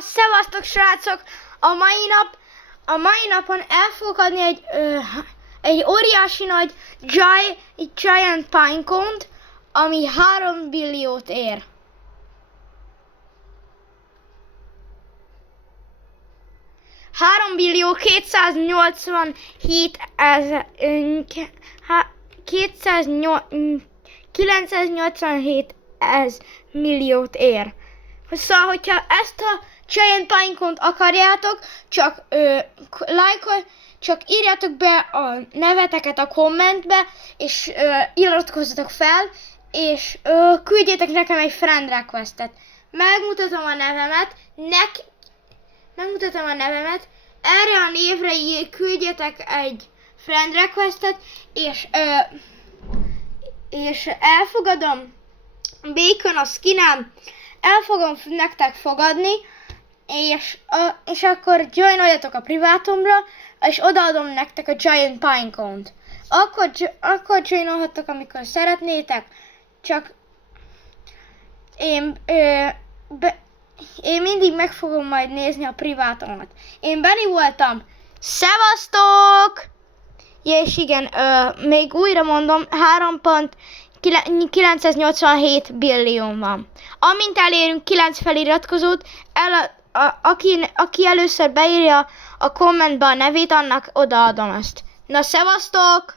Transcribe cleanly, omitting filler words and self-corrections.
Szevasztok, srácok! A mai napon el fogok adni egy óriási nagy Giant Pinecone-t, ami 3 billiót ér. $3 billió 987 milliót ér. Szóval, hogyha ezt a Giant Pinecone-t akarjátok, csak írjátok be a neveteket a kommentbe, és iratkozzatok fel, és küldjétek nekem egy friend requestet. Megmutatom a nevemet, erre a névre küldjetek egy friend requestet, és elfogadom. Bacon a skinem, el fogom nektek fogadni, és akkor joinoljatok a privátomra, és odaadom nektek a Giant Pinecone-t. Akkor joinolhattok, amikor szeretnétek, csak én mindig meg fogom majd nézni a privátomat. Én Benny voltam. Szevasztok! Ja, és igen, még újra mondom, 3,987 billió van. Amint elérünk 9 feliratkozót, aki először beírja a kommentbe a nevét, annak odaadom ezt. Na, szevasztok!